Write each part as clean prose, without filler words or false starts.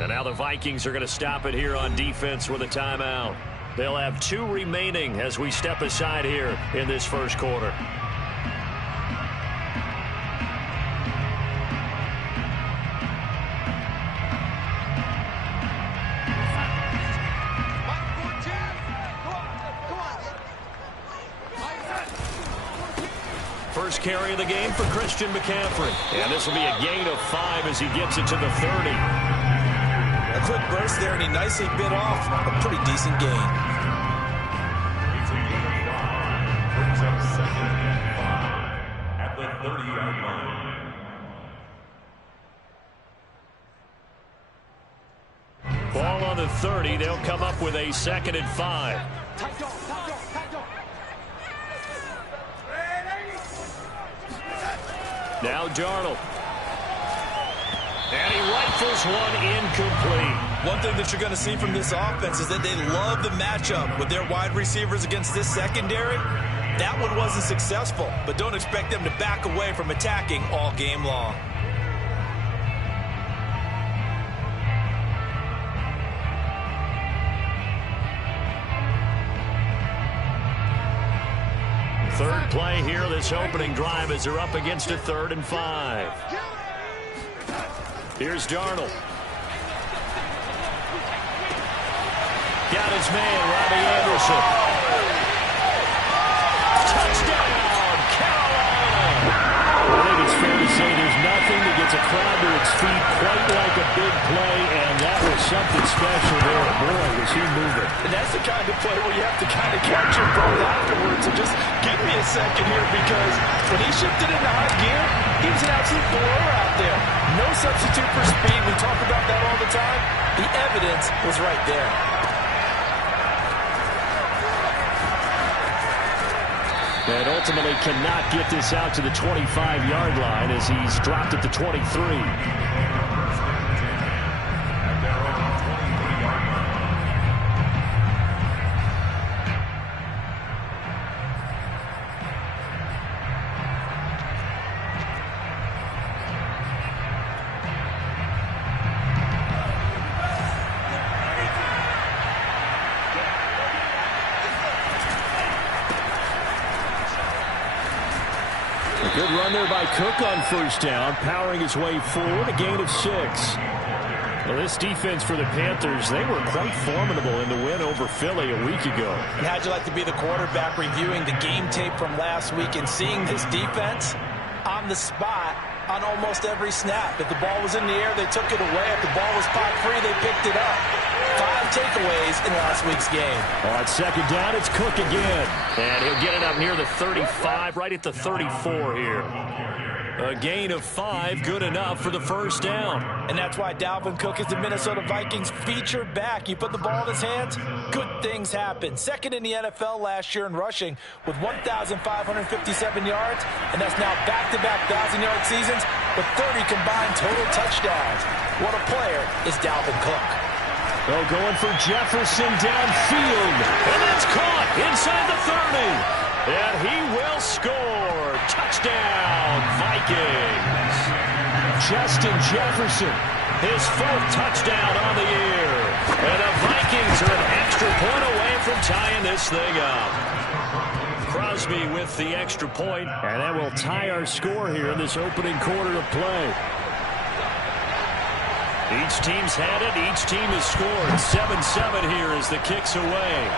And now the Vikings are going to stop it here on defense with a timeout. They'll have 2 remaining as we step aside here in this first quarter. First carry of the game for Christian McCaffrey. And this will be a gain of 5 as he gets it to the 30. A quick burst there, and he nicely bit off a pretty decent gain. Brings up 2nd and 5 at the 30-yard line. Ball on the 30. They'll come up with a 2nd and 5. Now Darnold. And he rifles one incomplete. One thing that you're going to see from this offense is that they love the matchup with their wide receivers against this secondary. That one wasn't successful, but don't expect them to back away from attacking all game long. Third play here, this opening drive as they're up against a 3rd and 5. Here's Darnold. Got his man, Robbie Anderson. Touchdown, Carolina! I think it's fair to say there's nothing that gets a crowd to its feet quite like a big play, and that was something special there. Boy, was he moving. And that's the kind of play where you have to kind of catch your breath afterwards. So just give me a second here, because when he shifted into high gear, he was an absolute blower out there. No substitute for speed. We talk about that all the time. The evidence was right there. And ultimately cannot get this out to the 25-yard line as he's dropped at the 23. Good run there by Cook on first down, powering his way forward, a gain of 6. Well, this defense for the Panthers, they were quite formidable in the win over Philly a week ago. And how'd you like to be the quarterback reviewing the game tape from last week and seeing this defense on the spot on almost every snap? If the ball was in the air, they took it away. If the ball was pop free, they picked it up. 5 takeaways in last week's game. On second down, it's Cook again. And he'll get it up near the 35, right at the 34 here. A gain of 5, good enough for the first down. And that's why Dalvin Cook is the Minnesota Vikings featured back. You put the ball in his hands, good things happen. Second in the NFL last year in rushing with 1,557 yards, and that's now back-to-back 1,000-yard seasons with 30 combined total touchdowns. What a player is Dalvin Cook. Oh, going for Jefferson downfield. And that's caught inside the 30. And he will score. Touchdown, Vikings. Justin Jefferson, his 4th touchdown on the year. And the Vikings are an extra point away from tying this thing up. Crosby with the extra point, and that will tie our score here in this opening quarter of play. Each team's had it. Each team has scored. 7-7 here as the kick's away.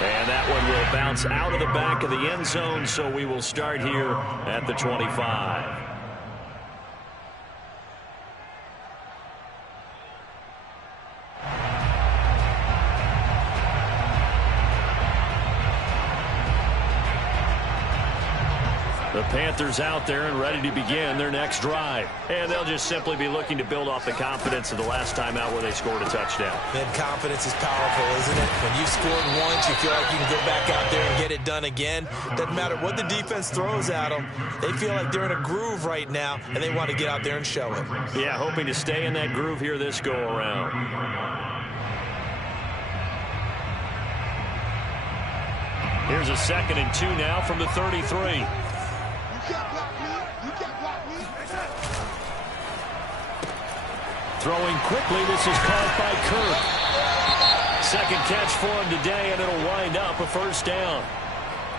And that one will bounce out of the back of the end zone, so we will start here at the 25. The Panthers out there and ready to begin their next drive. And they'll just simply be looking to build off the confidence of the last time out where they scored a touchdown. Man, confidence is powerful, isn't it? When you've scored once, you feel like you can go back out there and get it done again. Doesn't matter what the defense throws at them. They feel like they're in a groove right now, and they want to get out there and show it. Yeah, hoping to stay in that groove here this go-around. Here's a 2nd and 2 now from the 33. Throwing quickly, this is caught by Kirk. Second catch for him today, and it'll wind up a first down.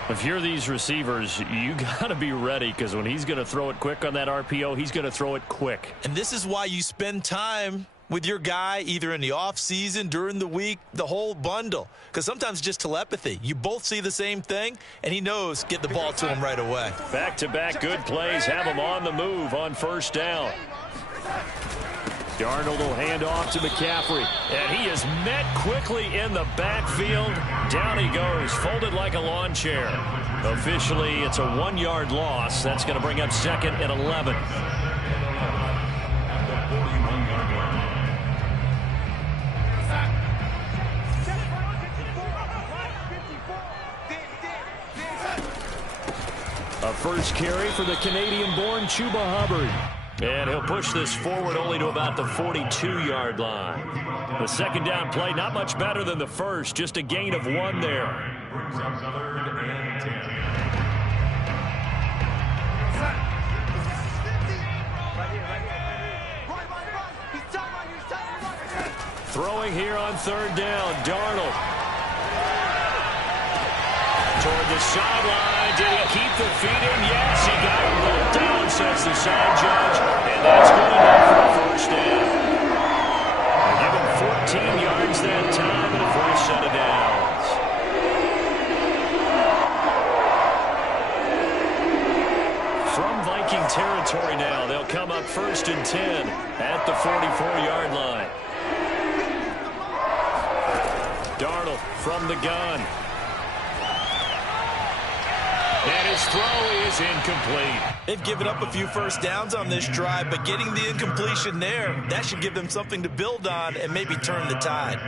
If you're these receivers, you got to be ready, because when he's going to throw it quick on that RPO, he's going to throw it quick. And this is why you spend time with your guy either in the offseason, during the week, the whole bundle. Because sometimes just telepathy. You both see the same thing, and he knows get the ball to him right away. Back-to-back good plays have him on the move on first down. Darnold will hand off to McCaffrey. And he is met quickly in the backfield. Down he goes, folded like a lawn chair. Officially, it's a 1-yard loss. That's going to bring up 2nd and 11. A first carry for the Canadian-born Chuba Hubbard. And he'll push this forward only to about the 42-yard line. The second down play, not much better than the first, just a gain of 1 there. Brings up 3rd and 10. Throwing here on 3rd down, Darnold. Toward the sideline, did he keep the feet in? Yes, he got it rolled down, says the side judge, and that's good enough for a first down. They give him 14 yards that time and a first set of downs. From Viking territory now, they'll come up 1st and 10 at the 44-yard line. Darnold from the gun. And his throw is incomplete. They've given up a few first downs on this drive, but getting the incompletion there, that should give them something to build on and maybe turn the tide.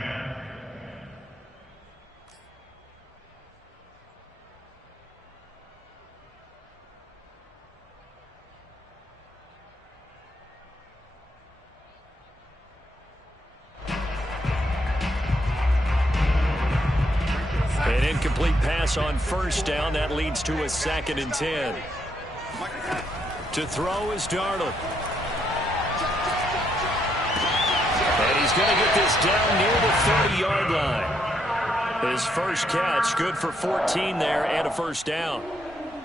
An incomplete pass on first down. That leads to a 2nd and 10. To throw is Darnold. And he's going to get this down near the 30-yard line. His first catch, good for 14 there and a first down.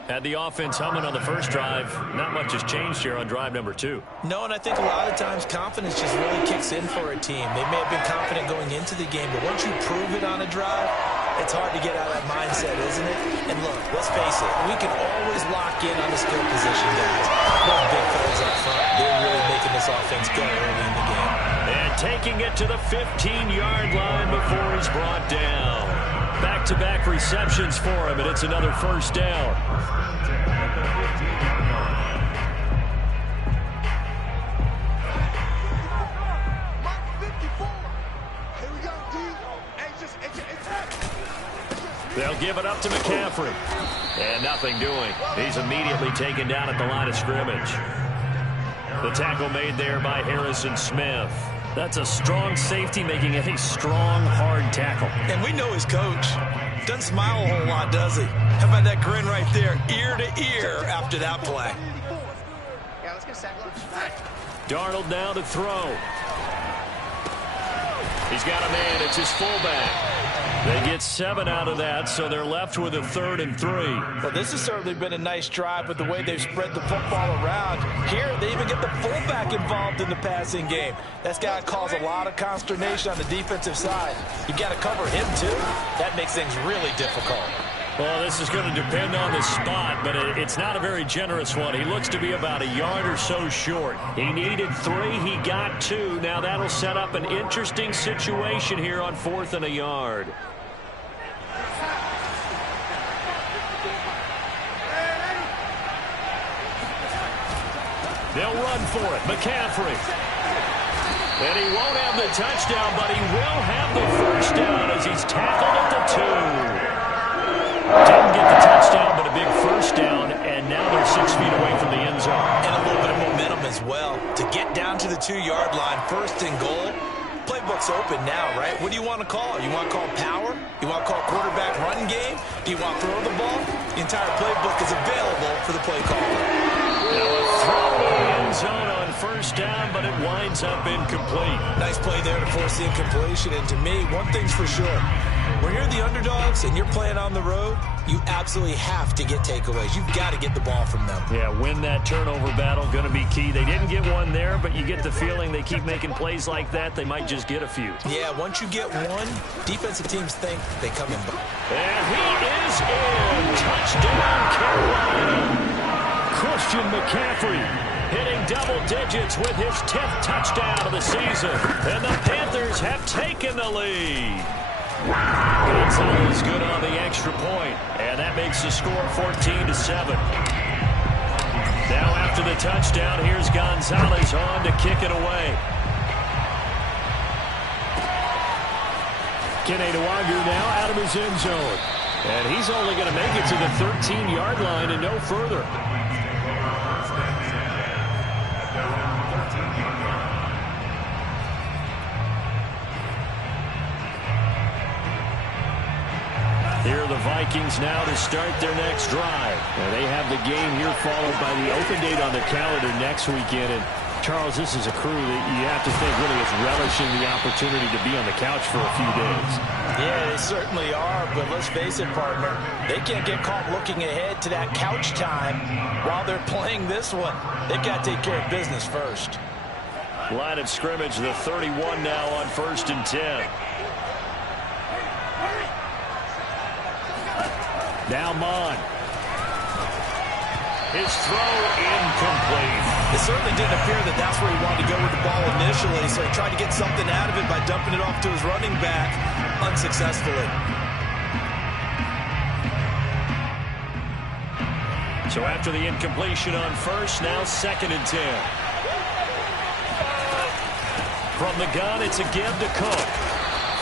Had the offense humming on the first drive. Not much has changed here on drive number 2. No, and I think a lot of times confidence just really kicks in for a team. They may have been confident going into the game, but once you prove it on a drive, it's hard to get out of that mindset, isn't it? And look, let's face it, we can always lock in on the skill position guys. Those big fellas up front, they're really making this offense go early in the game. And taking it to the 15-yard line before he's brought down. Back-to-back receptions for him, and it's another first down. give it up to McCaffrey. And nothing doing. He's immediately taken down at the line of scrimmage. The tackle made there by Harrison Smith. That's a strong safety making a strong, hard tackle. And we know his coach. Doesn't smile a whole lot, does he? How about that grin right there, ear to ear after that play? Yeah, let's get a sack. Darnold now to throw. He's got a man. It's his fullback. They get 7 out of that, so they're left with a 3rd and 3. Well, this has certainly been a nice drive with the way they've spread the football around. Here, they even get the fullback involved in the passing game. That's got to cause a lot of consternation on the defensive side. You got to cover him, too. That makes things really difficult. Well, this is going to depend on the spot, but it's not a very generous one. He looks to be about a yard or so short. He needed 3. He got 2. Now that'll set up an interesting situation here on 4th and a yard. They'll run for it. McCaffrey. And he won't have the touchdown, but he will have the first down as he's tackled at the 2. Didn't get the touchdown, but a big first down, and now they're 6 feet away from the end zone. And a little bit of momentum as well. To get down to the 2-yard line, 1st and goal. Playbook's open now, right? What do you want to call? You want to call power? You want to call quarterback run game? Do you want to throw the ball? The entire playbook is available for the play caller. Now a throw to the end zone on 1st down, but it winds up incomplete. Nice play there to force the incompletion. And to me, one thing's for sure. When you're the underdogs and you're playing on the road, you absolutely have to get takeaways. You've got to get the ball from them. Yeah, win that turnover battle, going to be key. They didn't get one there, but you get the feeling they keep making plays like that, they might just get a few. Yeah, once you get one, defensive teams think they come in. And he is in. Touchdown, Carolina. Christian McCaffrey hitting double digits with his 10th touchdown of the season. And the Panthers have taken the lead. Gonzalez good on the extra point, and that makes the score 14-7. Now after the touchdown, here's Gonzalez on to kick it away. Keneduagu now out of his end zone, and he's only going to make it to the 13-yard line and no further. Here are the Vikings now to start their next drive. And they have the game here followed by the open date on the calendar next weekend. And Charles, this is a crew that you have to think really is relishing the opportunity to be on the couch for a few days. Yeah, they certainly are, but let's face it, partner. They can't get caught looking ahead to that couch time while they're playing this one. They've got to take care of business first. Line of scrimmage, the 31 now on 1st and 10. Now Mon. His throw incomplete. It certainly didn't appear that that's where he wanted to go with the ball initially, so he tried to get something out of it by dumping it off to his running back unsuccessfully. So after the incompletion on 1st, now 2nd and 10. From the gun, it's a give to Cook.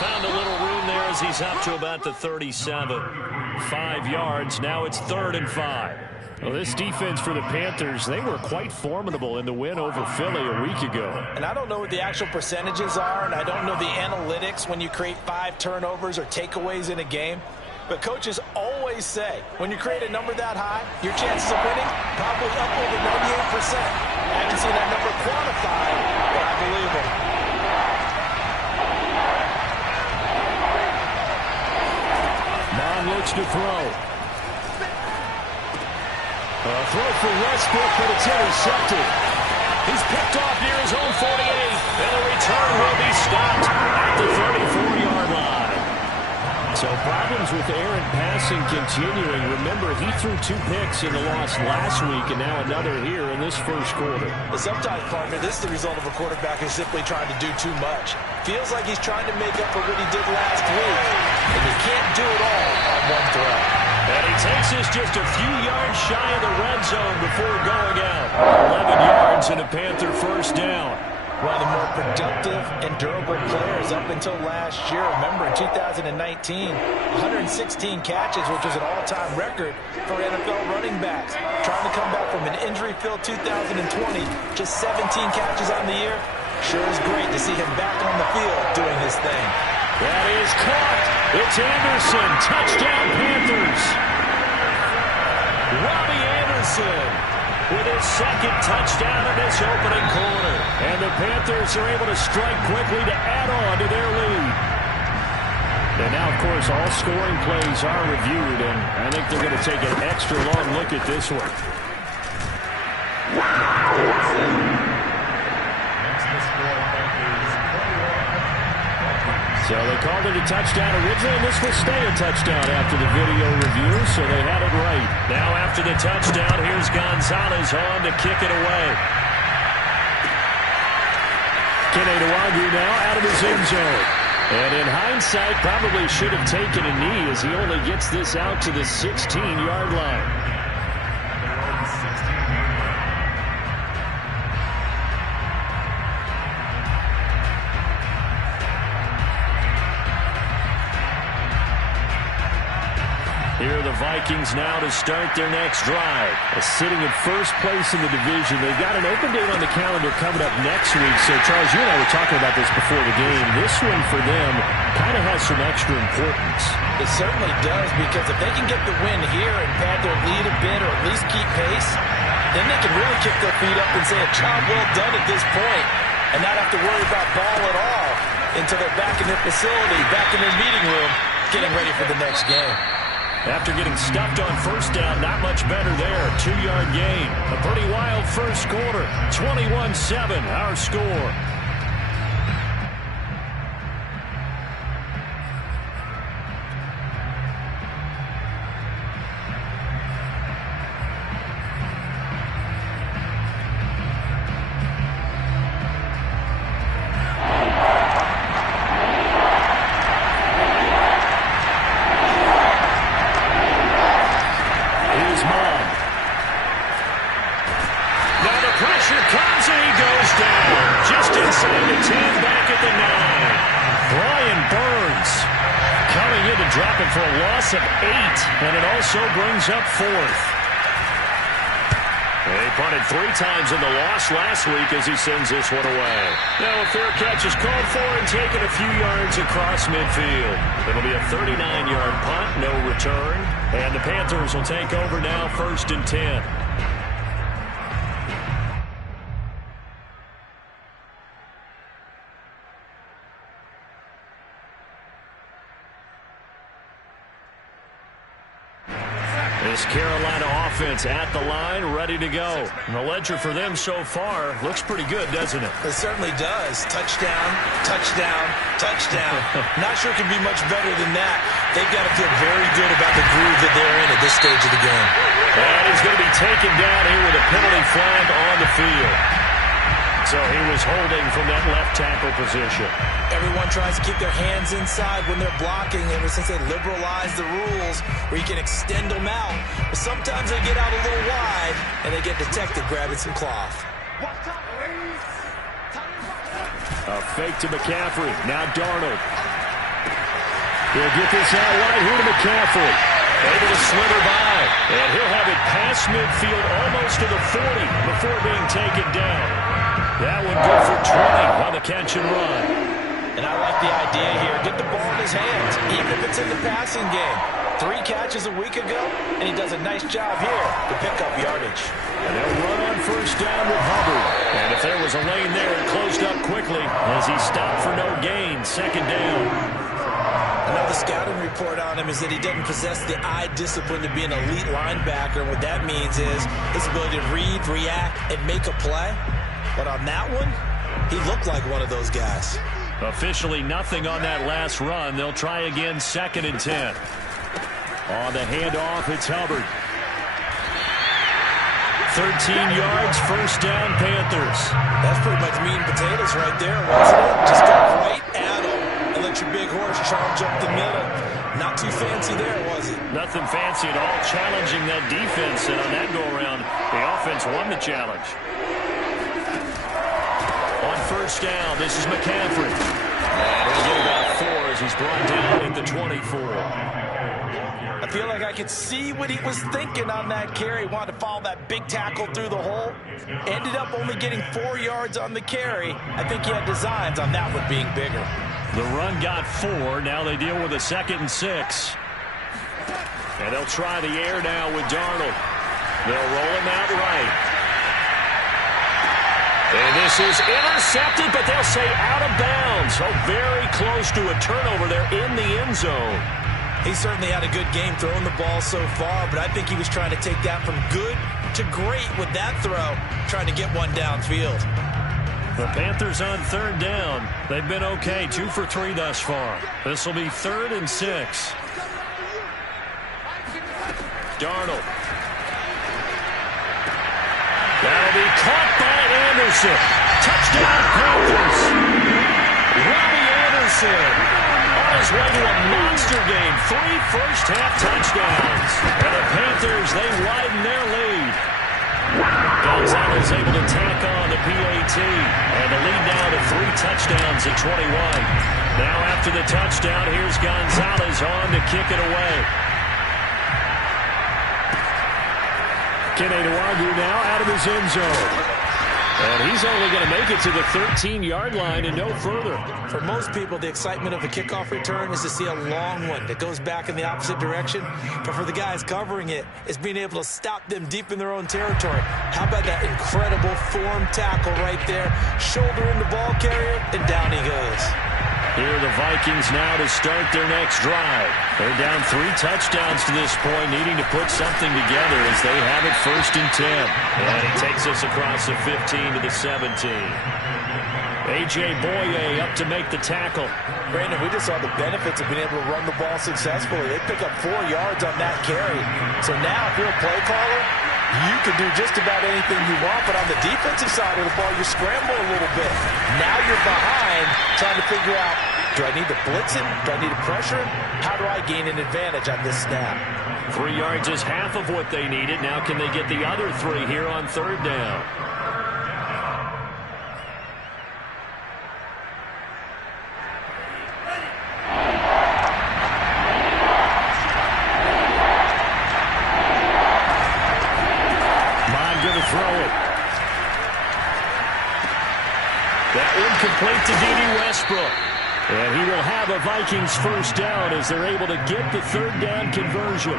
Found a little room there as he's up to about the 37. 5 yards. Now it's 3rd and 5. Well, this defense for the Panthers, they were quite formidable in the win over Philly a week ago. And I don't know what the actual percentages are, and I don't know the analytics when you create 5 turnovers or takeaways in a game. But coaches always say, when you create a number that high, your chances of winning probably up over 98%. I haven't seen that number quantified, but I believe it. Mon looks to throw. A throw for Westbrook, but it's intercepted. He's picked off near his own 48, and the return will be stopped at the 34-yard line. So problems with errant passing continuing. Remember, he threw 2 picks in the loss last week, and now another here in this first quarter. But sometimes, partner, this is the result of a quarterback who's simply trying to do too much. Feels like he's trying to make up for what he did last week, and he can't do it all on one throw. And he takes us just a few yards shy of the red zone before going out. 11 yards and a Panther first down. One of the more productive and durable players up until last year. Remember, in 2019, 116 catches, which was an all-time record for NFL running backs. Trying to come back from an injury-filled 2020, just 17 catches on the year. Sure is great to see him back on the field doing his thing. That is caught. It's Anderson. Touchdown, Panthers. Robbie Anderson with his second touchdown in this opening quarter. And the Panthers are able to strike quickly to add on to their lead. And now, of course, all scoring plays are reviewed, and I think they're going to take an extra long look at this one. So they called it a touchdown originally, and this will stay a touchdown after the video review, so they had it right. Now after the touchdown, here's Gonzalez on to kick it away. Keneduagu now out of his end zone. And in hindsight, probably should have taken a knee as he only gets this out to the 16-yard line. Here are the Vikings now to start their next drive. Sitting in first place in the division. They've got an open date on the calendar coming up next week. So, Charles, you and I were talking about this before the game. This one for them kind of has some extra importance. It certainly does, because if they can get the win here and pad their lead a bit or at least keep pace, then they can really kick their feet up and say a job well done at this point and not have to worry about ball at all until they're back in their facility, back in their meeting room, getting ready for the next game. After getting stuffed on first down, not much better there. 2-yard gain. A pretty wild first quarter. 21-7, our score. For a loss of 8, and it also brings up 4th. They punted 3 times in the loss last week as he sends this one away. Now a fair catch is called for and taken a few yards across midfield. It'll be a 39-yard punt, no return, and the Panthers will take over now 1st and 10. This Carolina offense at the line, ready to go. And the ledger for them so far looks pretty good, doesn't it? It certainly does. Touchdown, touchdown, touchdown. Not sure it can be much better than that. They've got to feel very good about the groove that they're in at this stage of the game. And he's going to be taken down here with a penalty flag on the field. So he was holding from that left tackle position. Everyone tries to keep their hands inside when they're blocking ever since they liberalized the rules where you can extend them out. But sometimes they get out a little wide and they get detected grabbing some cloth. A fake to McCaffrey. Now Darnold. He'll get this out wide here to McCaffrey. Able to slither by. And he'll have it past midfield almost to the 40 before being taken down. That one good for 20 on the catch and run. And I like the idea here. Get the ball in his hands, even if it's in the passing game. 3 catches a week ago, and he does a nice job here to pick up yardage. And they'll run on first down with Hubbard. And if there was a lane there, it closed up quickly as he stopped for no gain. 2nd down. Another scouting report on him is that he doesn't possess the eye discipline to be an elite linebacker. And what that means is his ability to read, react, and make a play. But on that one, he looked like one of those guys. Officially nothing on that last run. They'll try again 2nd and 10. On the handoff, it's Hubbard. 13 yards, first down, Panthers. That's pretty much meat and potatoes right there, wasn't it? Just go right at him and let your big horse charge up the middle. Not too fancy there, was it? Nothing fancy at all, challenging that defense. And on that go-around, the offense won the challenge. On first first down. This is McCaffrey. And he'll get about 4 as he's brought down at the 24. I feel like I could see what he was thinking on that carry. Wanted to follow that big tackle through the hole. Ended up only getting 4 yards on the carry. I think he had designs on that one being bigger. The run got 4. Now they deal with a 2nd and 6. And they'll try the air now with Darnold. They'll roll him out right. And this is intercepted, but they'll say out of bounds. So very close to a turnover there in the end zone. He certainly had a good game throwing the ball so far, but I think he was trying to take that from good to great with that throw, trying to get one downfield. The Panthers on 3rd down. They've been okay, 2 for 3 thus far. This will be 3rd and 6. Darnold. That'll be caught by Anderson. Touchdown, Panthers. Robbie Anderson on his way to a monster game. 3 first-half touchdowns. And the Panthers, they widen their lead. Gonzalez able to tack on the PAT. And the lead now to 3 touchdowns at 21. Now after the touchdown, here's Gonzalez on to kick it away. Kene Nwangwu now out of his end zone. And he's only going to make it to the 13-yard line and no further. For most people, the excitement of a kickoff return is to see a long one that goes back in the opposite direction. But for the guys covering it, it's being able to stop them deep in their own territory. How about that incredible form tackle right there? Shoulder in the ball carrier, and down he goes. Here are the Vikings now to start their next drive. They're down 3 touchdowns to this point, needing to put something together as they have it 1st and 10. And he takes us across the 15 to the 17. A.J. Boye up to make the tackle. Brandon, we just saw the benefits of being able to run the ball successfully. They pick up 4 yards on that carry. So now if you're a play caller, you can do just about anything you want, but on the defensive side of the ball, you scramble a little bit. Now you're behind, trying to figure out, do I need to blitz him? Do I need to pressure him? How do I gain an advantage on this snap? 3 yards is half of what they needed. Now can they get the other 3 here on 3rd down? Complete to D.D. Westbrook. And he will have a Vikings 1st down as they're able to get the 3rd down conversion.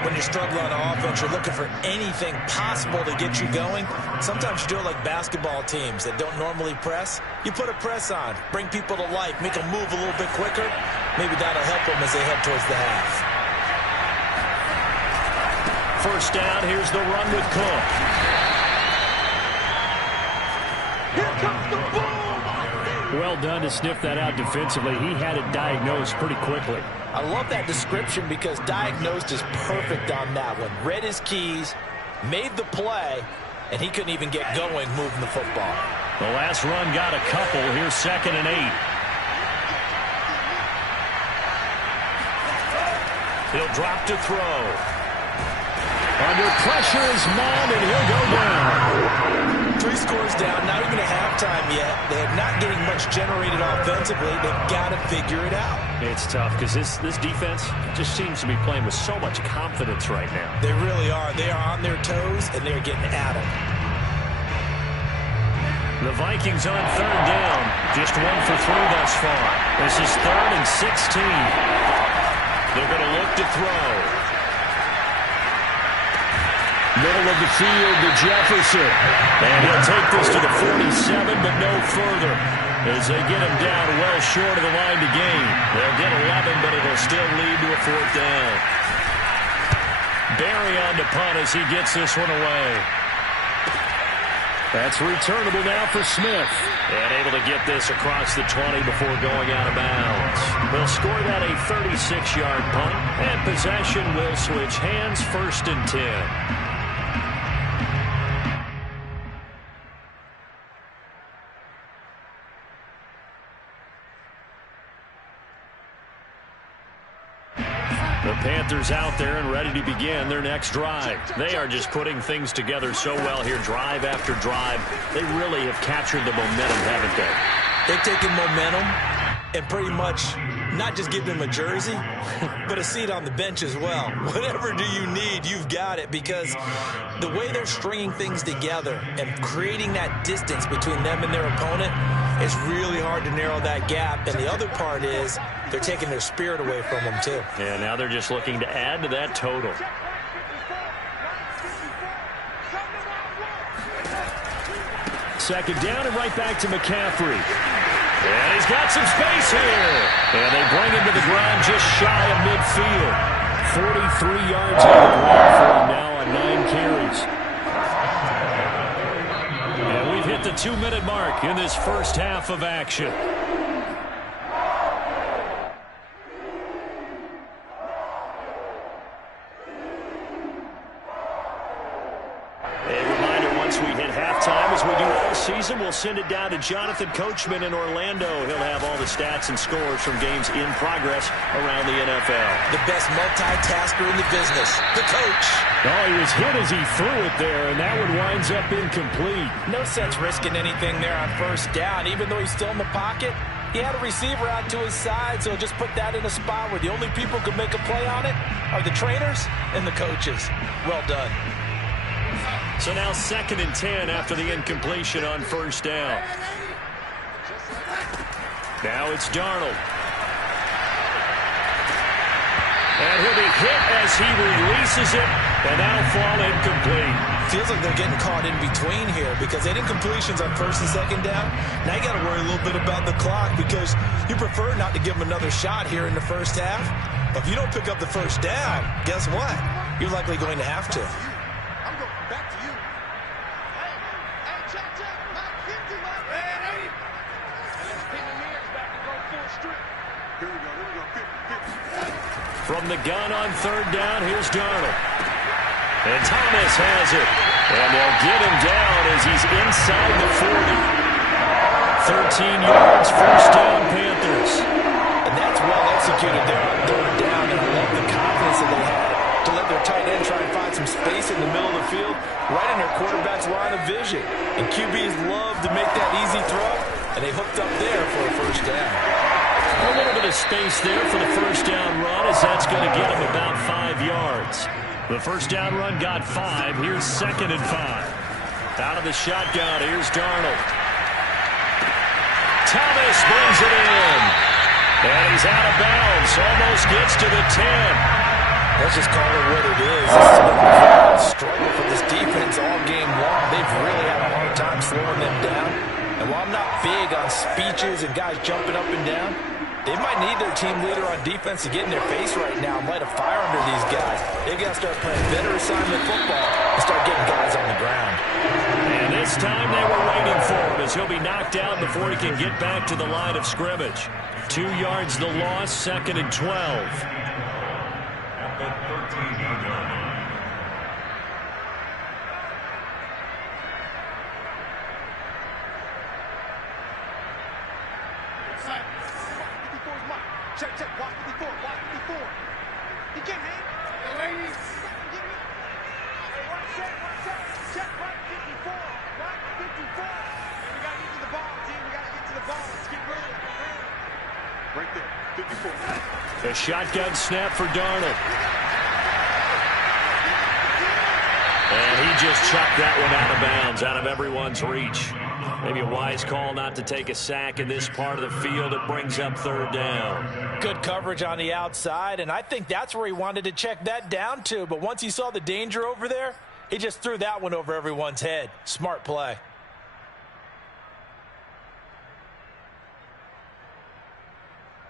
When you're struggling on offense, you're looking for anything possible to get you going. Sometimes you do it like basketball teams that don't normally press. You put a press on, bring people to life, make them move a little bit quicker. Maybe that'll help them as they head towards the half. 1st down, here's the run with Cook. Well done to sniff that out defensively. He had it diagnosed pretty quickly. I love that description because diagnosed is perfect on that one. Read his keys, made the play, and he couldn't even get going moving the football. The last run got a couple. Here's 2nd and 8. He'll drop to throw. Under pressure is Mond, and he'll go down. 3 scores down, not even a halftime yet. They're not getting much generated offensively. They've got to figure it out. It's tough because this defense just seems to be playing with so much confidence right now. They really are. They are on their toes, and they're getting at them. The Vikings on 3rd down. Just 1 for 3 thus far. This is 3rd and 16. They're going to look to throw. Middle of the field to Jefferson. And he'll take this to the 47, but no further. As they get him down well short of the line to gain. They'll get 11, but it'll still lead to a 4th down. Barry on to punt as he gets this one away. That's returnable now for Smith. And able to get this across the 20 before going out of bounds. They'll score that a 36-yard punt. And possession will switch hands, 1st and 10. Panthers out there and ready to begin their next drive. They are just putting things together so well here, drive after drive. They really have captured the momentum, haven't they? They've taken momentum and pretty much not just give them a jersey, but a seat on the bench as well. Whatever do you need, you've got it, because the way they're stringing things together and creating that distance between them and their opponent, it's really hard to narrow that gap. And the other part is they're taking their spirit away from them too. Yeah, now they're just looking to add to that total. Second down and right back to McCaffrey. And he's got some space here. And they bring him to the ground just shy of midfield. 43 yards on the ground for him now on 9 carries. And we've hit the 2-minute mark in this first half of action. As we do all season, we'll send it down to Jonathan Coachman in Orlando. He'll have all the stats and scores from games in progress around the NFL. The best multitasker in the business, the coach. Oh, he was hit as he threw it there, and that one winds up incomplete. No sense risking anything there on first down. Even though he's still in the pocket, he had a receiver out to his side, so just put that in a spot where the only people who can make a play on it are the trainers and the coaches. Well done. So now 2nd and 10 after the incompletion on first down. Now it's Darnold. And he'll be hit as he releases it, and that'll fall incomplete. Feels like they're getting caught in between here because they had incompletions on 1st and 2nd down. Now you got to worry a little bit about the clock because you prefer not to give them another shot here in the first half. But if you don't pick up the first down, guess what? You're likely going to have to. From the gun on 3rd down, here's Darnold. And Thomas has it. And they'll get him down as he's inside the 40. 13 yards, first down, Panthers. And that's well executed there on 3rd down. And I love the confidence that they had to let their tight end try and find some space in the middle of the field, right in their quarterback's line of vision. And QBs love to make that easy throw, and they hooked up there for a first down. A little bit of space there for the first down run, as that's going to get him about 5 yards. The first down run got 5. Here's 2nd and 5. Out of the shotgun, here's Darnold. Thomas brings it in. And he's out of bounds. Almost gets to the 10. Let's just call it what it is. This has been a struggle for this defense all game long. They've really had a hard time slowing them down. And while I'm not big on speeches and guys jumping up and down, they might need their team leader on defense to get in their face right now and light a fire under these guys. They've got to start playing better assignment football and start getting guys on the ground. And this time they were waiting for him as he'll be knocked out before he can get back to the line of scrimmage. 2 yards the loss, 2nd and 12. At the 13-yard line. Check, watch 54, watch 54. He can't hang. Hey, ladies. Hey, check, right 54, right 54. And we got to get to the ball, team. We got to get to the ball. Let's get ready. Right there, 54. A shotgun snap for Darnold. And he just chucked that one out of bounds, out of everyone's reach. Maybe a wise call not to take a sack in this part of the field. It brings up 3rd down. Good coverage on the outside, and I think that's where he wanted to check that down to. But once he saw the danger over there, he just threw that one over everyone's head. Smart play.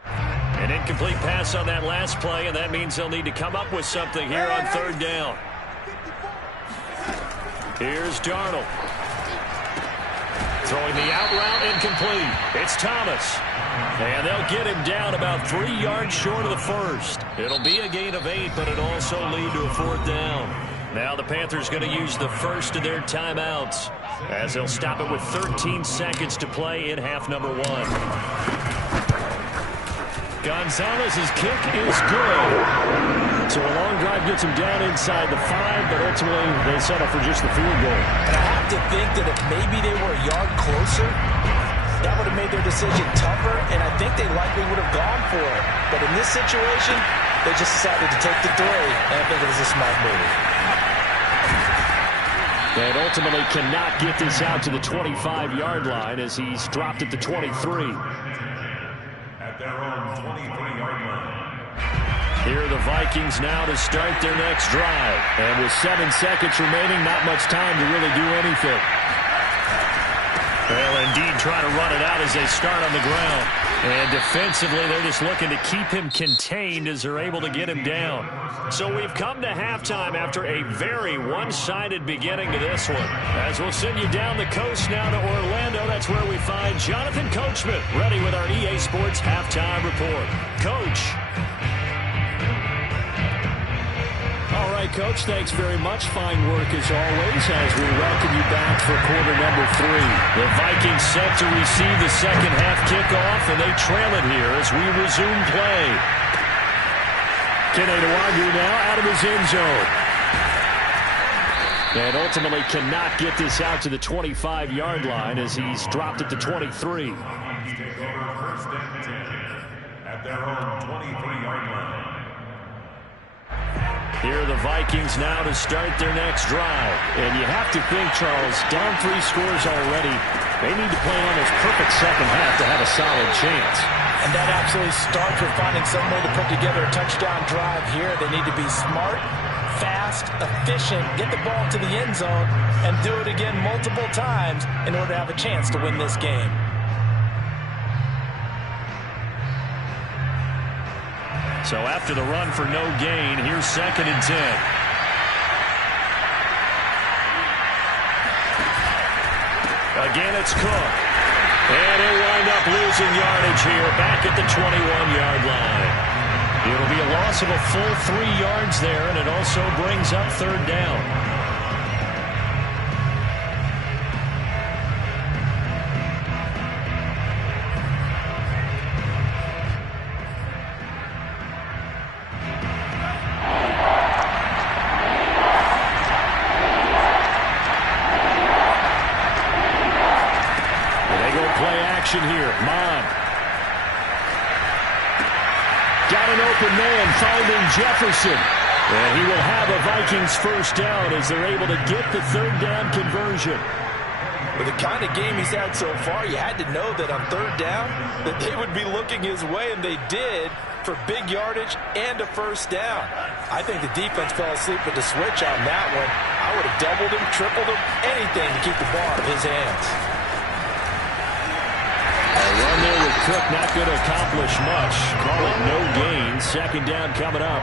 An incomplete pass on that last play, and that means they'll need to come up with something here on 3rd down. Here's Darnold. Throwing the out route incomplete. It's Thomas. And they'll get him down about 3 yards short of the first. It'll be a gain of 8, but it'll also lead to a 4th down. Now the Panthers going to use the first of their timeouts as they'll stop it with 13 seconds to play in half number 1. Gonzalez's kick is good. So a long drive gets them down inside the 5, but ultimately they settle for just the field goal. And I have to think that if maybe they were a yard closer, that would have made their decision tougher, and I think they likely would have gone for it. But in this situation, they just decided to take the 3, and I think it was a smart move. And ultimately cannot get this out to the 25-yard line as he's dropped at the 23. At their own 23-yard line. Here are the Vikings now to start their next drive. And with 7 seconds remaining, not much time to really do anything. They'll indeed try to run it out as they start on the ground. And defensively, they're just looking to keep him contained as they're able to get him down. So we've come to halftime after a very one-sided beginning to this one. As we'll send you down the coast now to Orlando, that's where we find Jonathan Coachman ready with our EA Sports Halftime Report. Coach. All right, Coach, thanks very much. Fine work as always as we welcome you back for quarter number 3. The Vikings set to receive the second half kickoff, and they trail it here as we resume play. Kenny Nwangwu now out of his end zone. And ultimately cannot get this out to the 25-yard line as he's dropped at the 23. Take over first and 10 at their own 23-yard line. Here are the Vikings now to start their next drive. And you have to think, Charles, down 3 scores already. They need to play on this perfect second half to have a solid chance. And that absolutely starts with finding some way to put together a touchdown drive here. They need to be smart, fast, efficient, get the ball to the end zone, and do it again multiple times in order to have a chance to win this game. So after the run for no gain, here's 2nd and 10. Again, it's Cook. And he'll wind up losing yardage here back at the 21-yard line. It'll be a loss of a full 3 yards there, and it also brings up 3rd down. Here, Mond. Got an open man, finding Jefferson. And he will have a Vikings first down as they're able to get the 3rd down conversion. With the kind of game he's had so far, you had to know that on 3rd down that they would be looking his way, and they did, for big yardage and a first down. I think the defense fell asleep with the switch on that one. I would have doubled him, tripled him, anything to keep the ball out of his hands. A run there with Cook, not going to accomplish much. Call it no gain. 2nd down coming up.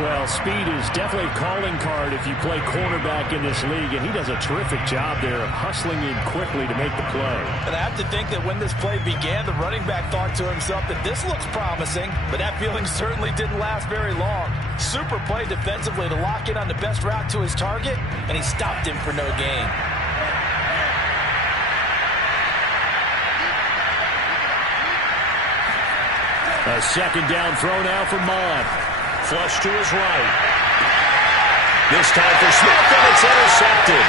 Well, speed is definitely a calling card if you play cornerback in this league, and he does a terrific job there of hustling in quickly to make the play. And I have to think that when this play began, the running back thought to himself that this looks promising, but that feeling certainly didn't last very long. Super play defensively to lock in on the best route to his target, and he stopped him for no gain. A 2nd down throw now for Mond. Flush to his right. This time for Smith, and it's intercepted.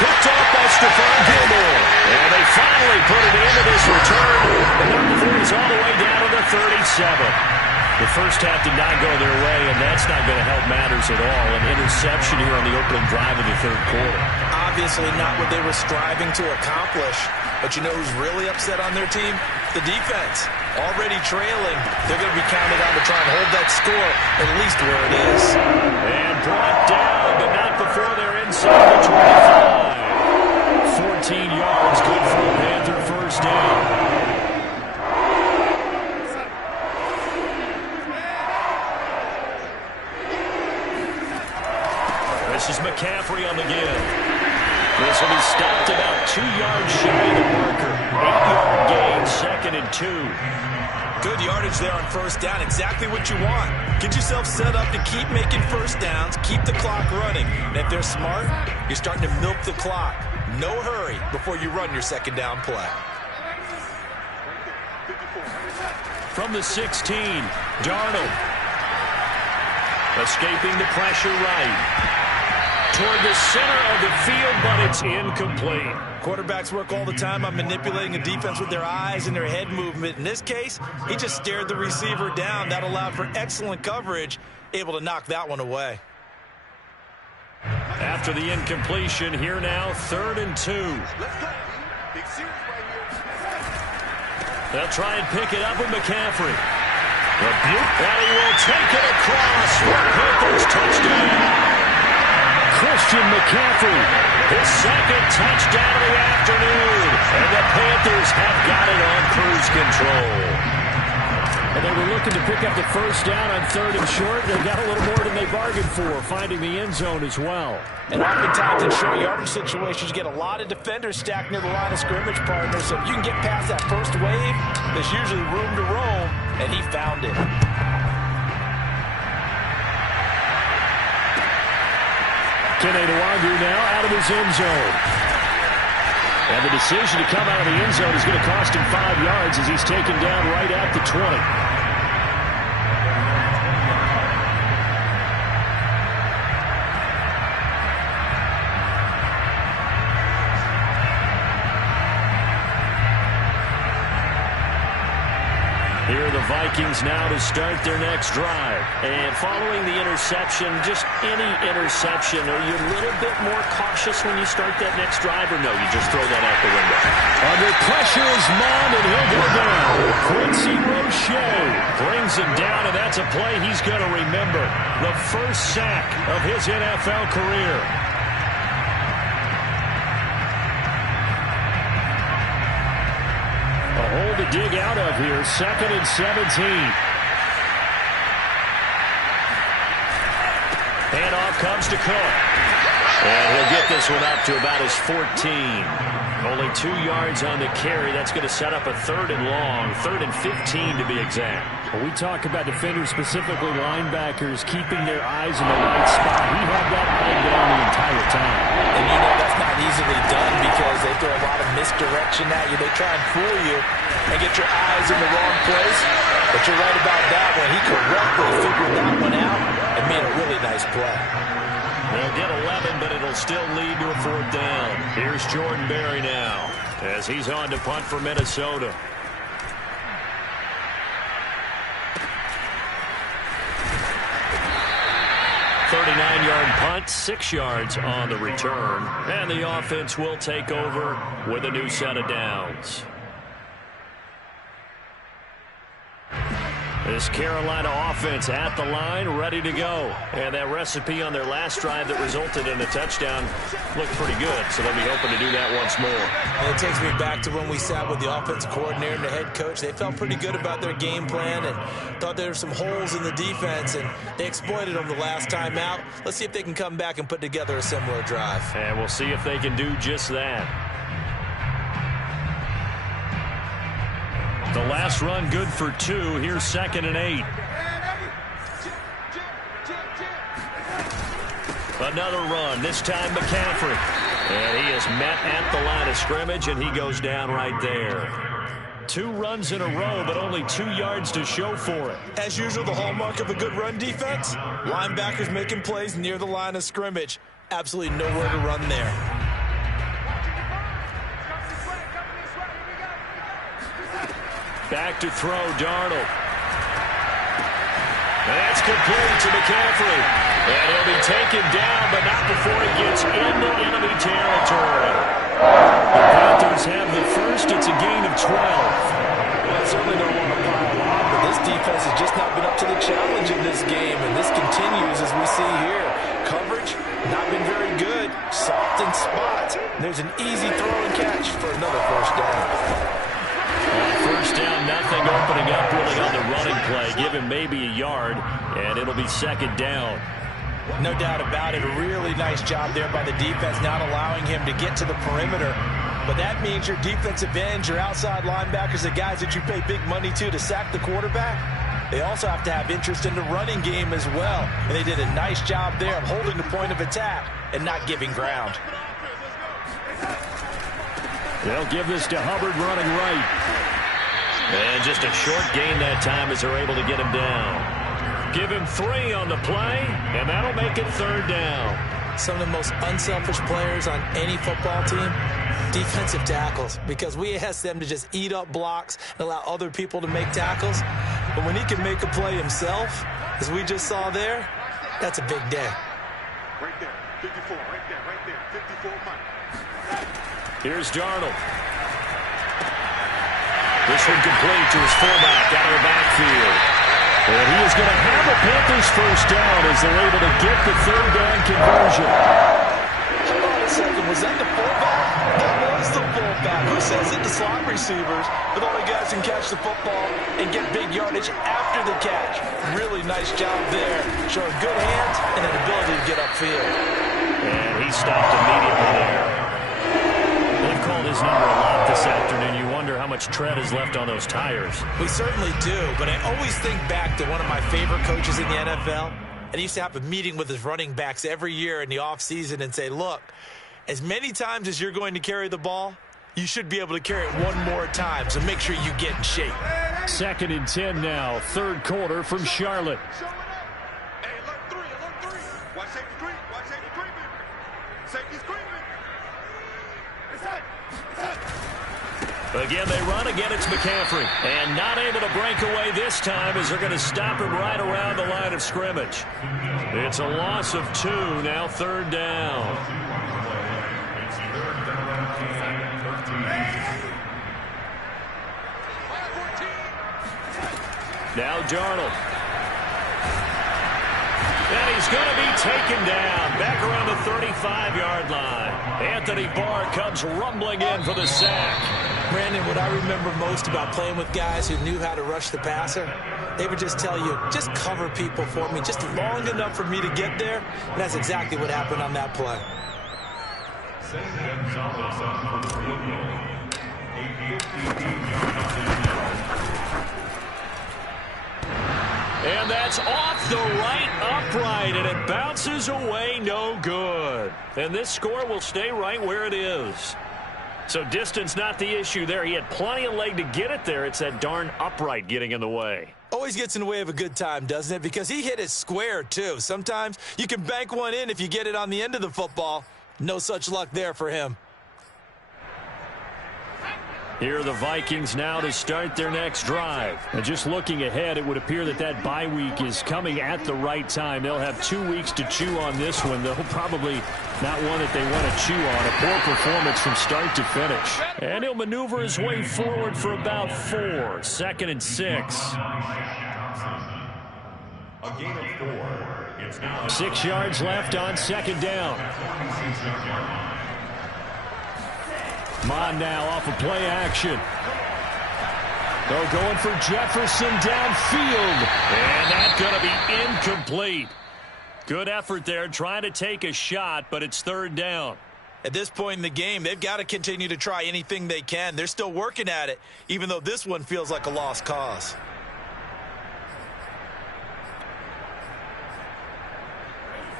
Picked off by Stephon Gilmore. And they finally put it into this return. The number 3 is all the way down to the 37. The first half did not go their way, and that's not going to help matters at all. An interception here on the opening drive of the 3rd quarter. Obviously not what they were striving to accomplish. But you know who's really upset on their team? The defense. Already trailing. They're going to be counted on to try and hold that score at least where it is. And brought down, but not before they're inside the 25. 14 yards, good for a Panther first down. This is McCaffrey on the give. This will be stopped about 2 yards shy of the marker. 8-yard gain, 2nd and 2. Good yardage there on first down. Exactly what you want. Get yourself set up to keep making first downs, keep the clock running. And if they're smart, you're starting to milk the clock. No hurry before you run your 2nd down play. From the 16, Darnold. Escaping the pressure right. Toward the center of the field, but it's incomplete. Quarterbacks work all the time on manipulating a defense with their eyes and their head movement. In this case, he just stared the receiver down. That allowed for excellent coverage, able to knock that one away. After the incompletion, here now, 3rd and 2. They'll try and pick it up with McCaffrey. Rebuke, and he will take it across for Panthers touchdown. Christian McCaffrey, his 2nd touchdown of the afternoon. And the Panthers have got it on cruise control. And they were looking to pick up the 1st down on 3rd and short. They got a little more than they bargained for, finding the end zone as well. And oftentimes in short yardage situations, you get a lot of defenders stacked near the line of scrimmage partners. So if you can get past that first wave, there's usually room to roam, and he found it. Kenny now out of his end zone. And the decision to come out of the end zone is going to cost him 5 yards as he's taken down right at the 20. Here are the Vikings now to start their next drive. And following the interception, just any interception, are you a little bit more cautious when you start that next drive, or no, you just throw that out the window? Under pressure is Mond, and he'll go down. Quincy Roche brings him down, and that's a play he's going to remember. The first sack of his NFL career. Hole to dig out of here. 2nd and 17. And off comes to Cook. And he'll get this one up to about his 14. Only 2 yards on the carry. That's going to set up a 3rd and long. 3rd and 15 to be exact. When we talk about defenders, specifically linebackers, keeping their eyes in the right spot, he had that eye down the entire time. And you know that's not easily done because they throw a lot of misdirection at you. They try and fool you and get your eyes in the wrong place. But you're right about that one. He correctly figured that one out and made a really nice play. They'll get 11, but it'll still lead to a 4th down. Here's Jordan Berry now as he's on to punt for Minnesota. Yard punt, 6 yards on the return. And the offense will take over with a new set of downs. This Carolina offense at the line, ready to go. And that recipe on their last drive that resulted in a touchdown looked pretty good, so they'll be hoping to do that once more. And it takes me back to when we sat with the offensive coordinator and the head coach. They felt pretty good about their game plan and thought there were some holes in the defense, and they exploited them the last time out. Let's see if they can come back and put together a similar drive. And we'll see if they can do just that. The last run good for 2. Here's 2nd and 8. Another run, this time McCaffrey. And he is met at the line of scrimmage, and he goes down right there. 2 runs in a row, but only 2 yards to show for it. As usual, the hallmark of a good run defense, linebackers making plays near the line of scrimmage. Absolutely nowhere to run there. Back to throw, Darnold. That's complete to McCaffrey. And he'll be taken down, but not before he gets into enemy territory. The Panthers have the first. It's a gain of 12. Well, I certainly don't want to pile on, but this defense has just not been up to the challenge in this game, and this continues as we see here. Coverage, not been very good. Soft in spots. There's an easy throw and catch for another 1st down. First down, nothing, opening up really on the running play. Give him maybe a yard, and it'll be 2nd down. No doubt about it. A really nice job there by the defense, not allowing him to get to the perimeter. But that means your defensive ends, your outside linebackers, the guys that you pay big money to sack the quarterback, they also have to have interest in the running game as well. And they did a nice job there of holding the point of attack and not giving ground. They'll give this to Hubbard running right. And just a short gain that time as they're able to get him down. They'll give him 3 on the play, and that'll make it 3rd down. Some of the most unselfish players on any football team, defensive tackles, because we ask them to just eat up blocks and allow other people to make tackles. But when he can make a play himself, as we just saw there, that's a big day. Right there, 54, right there, 54 Mike. Here's Darnold. This one complete to his fullback out of the backfield. And he is going to have a Panthers first down as they're able to get the 3rd down conversion. Hold on a second. Was that the fullback? That was the fullback. Who says it? The slot receivers. But only guys can catch the football and get big yardage after the catch. Really nice job there. Showing good hands and an ability to get upfield. And he stopped immediately there. They've called his number a lot this afternoon. You wonder how much tread is left on those tires. We certainly do, but I always think back to one of my favorite coaches in the NFL, and he used to have a meeting with his running backs every year in the offseason and say, look, as many times as you're going to carry the ball, you should be able to carry it one more time, so make sure you get in shape. 2nd and 10 now, 3rd quarter from Charlotte. Show it up. Hey, alert 3, alert 3. Watch safety creep, watch safety creeping. Safety's creeping. It's it. Again, they run. Again, it's McCaffrey. And not able to break away this time as they're going to stop him right around the line of scrimmage. It's a loss of 2, now 3rd down. Now Darnold. And he's going to be taken down back around the 35-yard line. Anthony Barr comes rumbling in for the sack. Brandon, what I remember most about playing with guys who knew how to rush the passer, they would just tell you, just cover people for me, just long enough for me to get there. And that's exactly what happened on that play. And that's off the right upright, and it bounces away no good. And this score will stay right where it is. So distance not the issue there. He had plenty of leg to get it there. It's that darn upright getting in the way. Always gets in the way of a good time, doesn't it? Because he hit it square, too. Sometimes you can bank one in if you get it on the end of the football. No such luck there for him. Here are the Vikings now to start their next drive. And just looking ahead, it would appear that that bye week is coming at the right time. They'll have 2 weeks to chew on this one. They'll probably not one that they want to chew on. A poor performance from start to finish. And he'll maneuver his way forward for about 4. 2nd and 6. A gain of 4. It's now 6 yards left on 2nd down. Mon now off of play action. They're going for Jefferson downfield. And that's going to be incomplete. Good effort there trying to take a shot, but it's 3rd down. At this point in the game, they've got to continue to try anything they can. They're still working at it, even though this one feels like a lost cause.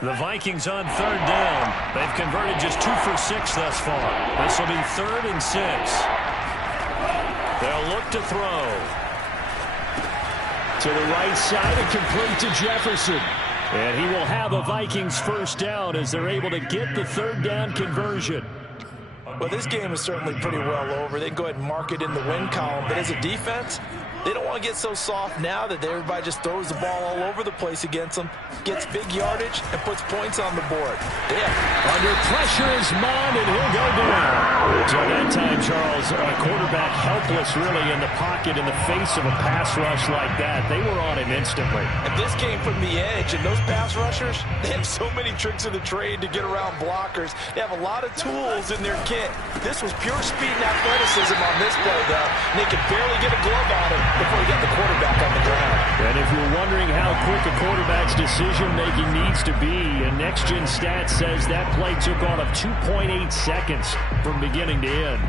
The Vikings on 3rd down. They've converted just 2 for 6 thus far. This will be 3rd and 6. They'll look to throw. To the right side and complete to Jefferson. And he will have a Vikings first down as they're able to get the 3rd down conversion. Well, this game is certainly pretty well over. They can go ahead and mark it in the win column. But as a defense, they don't want to get so soft now that everybody just throws the ball all over the place against them, gets big yardage, and puts points on the board. Under pressure is Mond, and he'll go down. So that time, Charles, a quarterback helpless really in the pocket in the face of a pass rush like that. They were on him instantly. And this came from the edge, and those pass rushers, they have so many tricks of the trade to get around blockers. They have a lot of tools in their kit. This was pure speed and athleticism on this play, though. And they could barely get a glove on him before he got the quarterback on the ground. And if you're wondering how quick a quarterback's decision-making needs to be, and Next Gen Stats says that play took on of 2.8 seconds from beginning to end.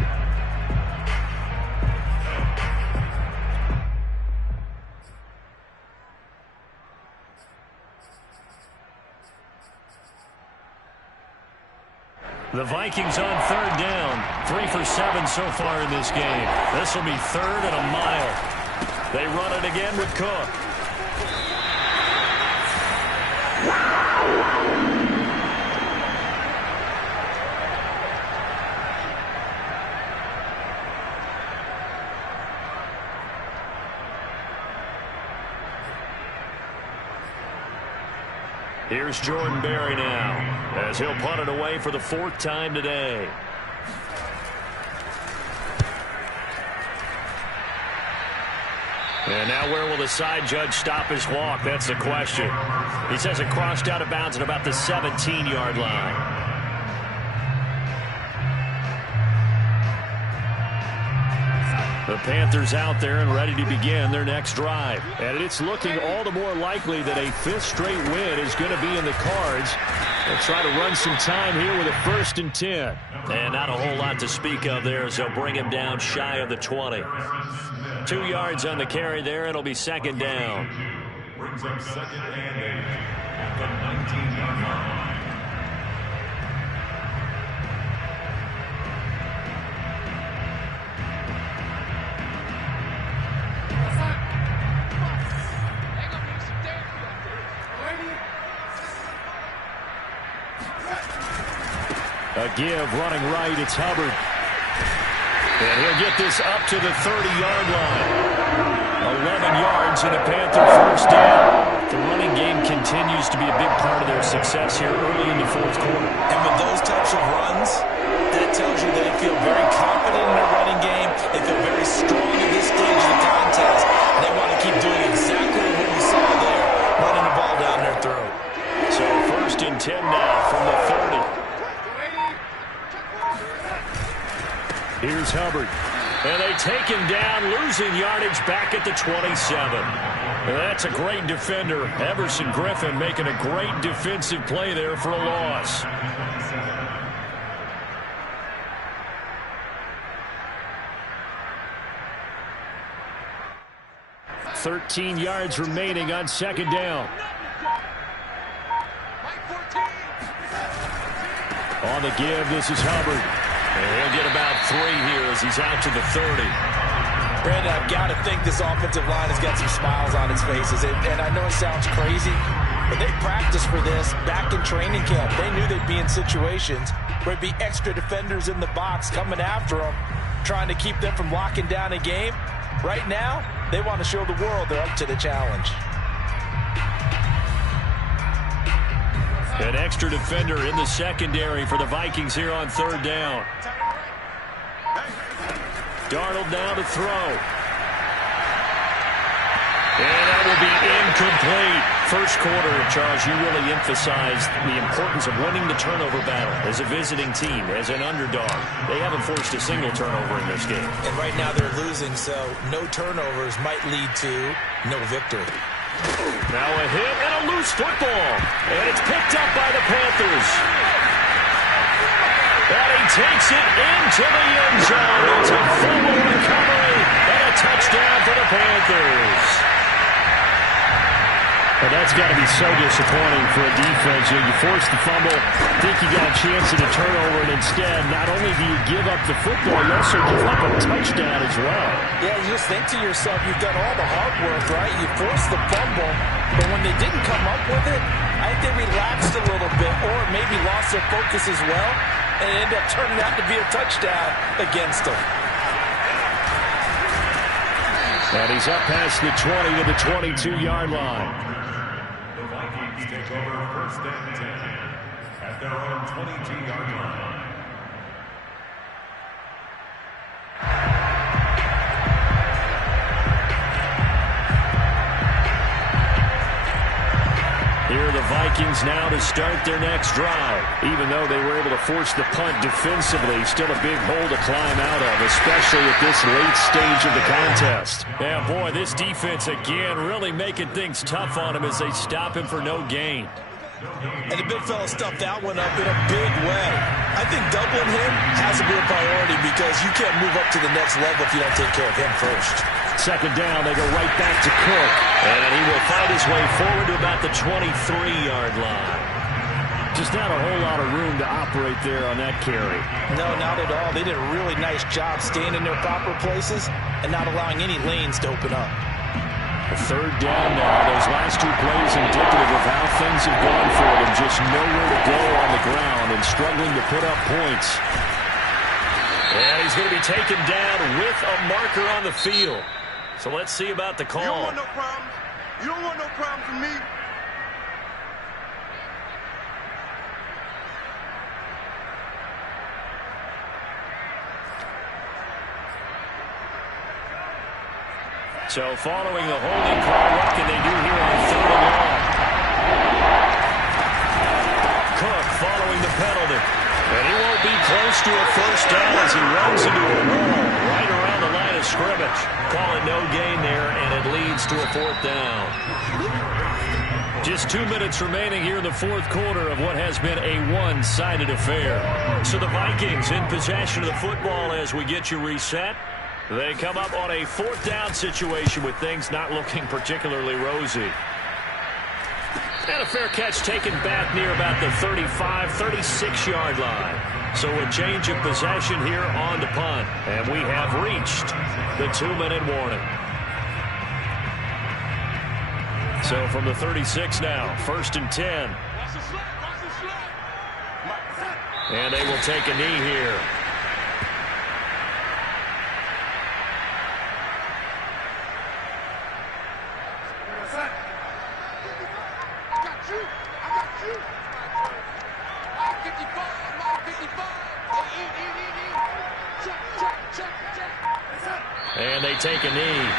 The Vikings on 3rd down. 3 for 7 so far in this game. This will be 3rd and a mile. They run it again with Cook. Here's Jordan Berry now, as he'll punt it away for the 4th time today. And now where will the side judge stop his walk? That's the question. He says it crossed out of bounds at about the 17-yard line. The Panthers out there and ready to begin their next drive. And it's looking all the more likely that a 5th straight win is going to be in the cards. They'll try to run some time here with a 1st and 10. And not a whole lot to speak of there, as they'll bring him down shy of the 20. 2 yards on the carry there. It'll be 2nd down. Brings up 2nd and 8 at the 19-yard line. A give, running right, it's Hubbard. And he'll get this up to the 30-yard line. 11 yards and a Panther 1st down. The running game continues to be a big part of their success here early in the 4th quarter. And with those types of runs, that tells you they feel very confident in their running game. They feel very strong at this stage of the contest. And they want to keep doing exactly what we saw there, running the ball down their throat. So 1st and 10 now from the 30. Here's Hubbard. And they take him down, losing yardage back at the 27. And that's a great defender. Everson Griffin making a great defensive play there for a loss. 13 yards remaining on 2nd down. On the give, this is Hubbard. And he'll get about 3 here as he's out to the 30. Brandon, I've got to think this offensive line has got some smiles on its faces. And I know it sounds crazy, but they practiced for this back in training camp. They knew they'd be in situations where it'd be extra defenders in the box coming after them, trying to keep them from locking down a game. Right now, they want to show the world they're up to the challenge. An extra defender in the secondary for the Vikings here on 3rd down. Darnold now to throw. And that will be incomplete. 1st quarter, Charles, you really emphasized the importance of winning the turnover battle as a visiting team, as an underdog. They haven't forced a single turnover in this game. And right now they're losing, so no turnovers might lead to no victory. Now a hit and a loose football. And it's picked up by the Panthers. And he takes it into the end zone. It's a fumble recovery and a touchdown for the Panthers. Well, that's got to be so disappointing for a defense. You force the fumble, think you got a chance at a turnover, and instead, not only do you give up the football, you also give up a touchdown as well. Yeah, you just think to yourself, you've done all the hard work, right? You forced the fumble, but when they didn't come up with it, I think they relaxed a little bit, or maybe lost their focus as well, and it ended up turning out to be a touchdown against them. And he's up past the 20 to the 22-yard line. The Vikings take over 1st and 10 at their own 22-yard line. Here are the Vikings now to start their next drive. Even though they were able to force the punt defensively, still a big hole to climb out of, especially at this late stage of the contest. Yeah, boy, this defense again really making things tough on him as they stop him for no gain. And the big fella stuffed that one up in a big way. I think doubling him has to be a priority because you can't move up to the next level if you don't take care of him first. 2nd down, they go right back to Cook. And he will find his way forward to about the 23-yard line. Just not a whole lot of room to operate there on that carry. No, not at all. They did a really nice job staying in their proper places and not allowing any lanes to open up. Third down now. Those last two plays indicative of how things have gone for them. Just nowhere to go on the ground and struggling to put up points. And he's going to be taken down with a marker on the field. So let's see about the call. You don't want no problems. You don't want no problems with me. So following the holding call, what can they do here on third and long? Cook following the penalty. And he won't be close to a first down as he runs into a wall right around the line of scrimmage. Call it no gain there, and it leads to a fourth down. Just 2 minutes remaining here in the fourth quarter of what has been a one-sided affair. So the Vikings in possession of the football as we get you reset. They come up on a fourth down situation with things not looking particularly rosy. And a fair catch taken back near about the 35, 36-yard line. So a change of possession here on the punt. And we have reached the 2-minute warning. So from the 36 now, 1st and 10. And they will take a knee here. And they take a knee.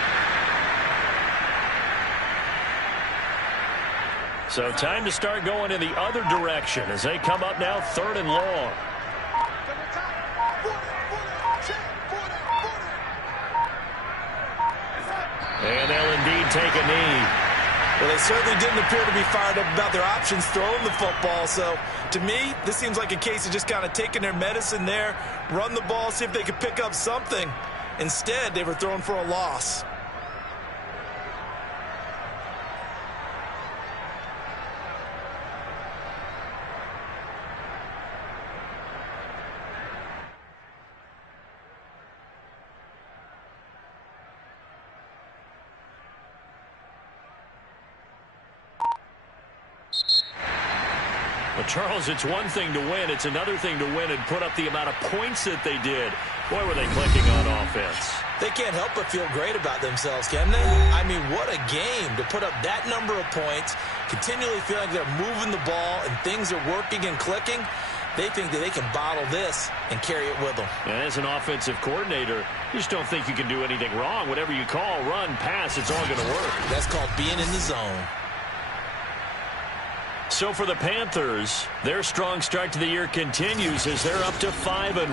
So time to start going in the other direction as they come up now 3rd and long. And they'll indeed take a knee. Well, they certainly didn't appear to be fired up about their options throwing the football. So, to me, this seems like a case of just kind of taking their medicine there, run the ball, see if they could pick up something. Instead, they were throwing for a loss. Well, Charles, it's one thing to win. It's another thing to win and put up the amount of points that they did. Boy, were they clicking on offense. They can't help but feel great about themselves, can they? I mean, what a game to put up that number of points, continually feel like they're moving the ball and things are working and clicking. They think that they can bottle this and carry it with them. And as an offensive coordinator, you just don't think you can do anything wrong. Whatever you call, run, pass, it's all going to work. That's called being in the zone. So for the Panthers, their strong start to the year continues as they're up to 5-1.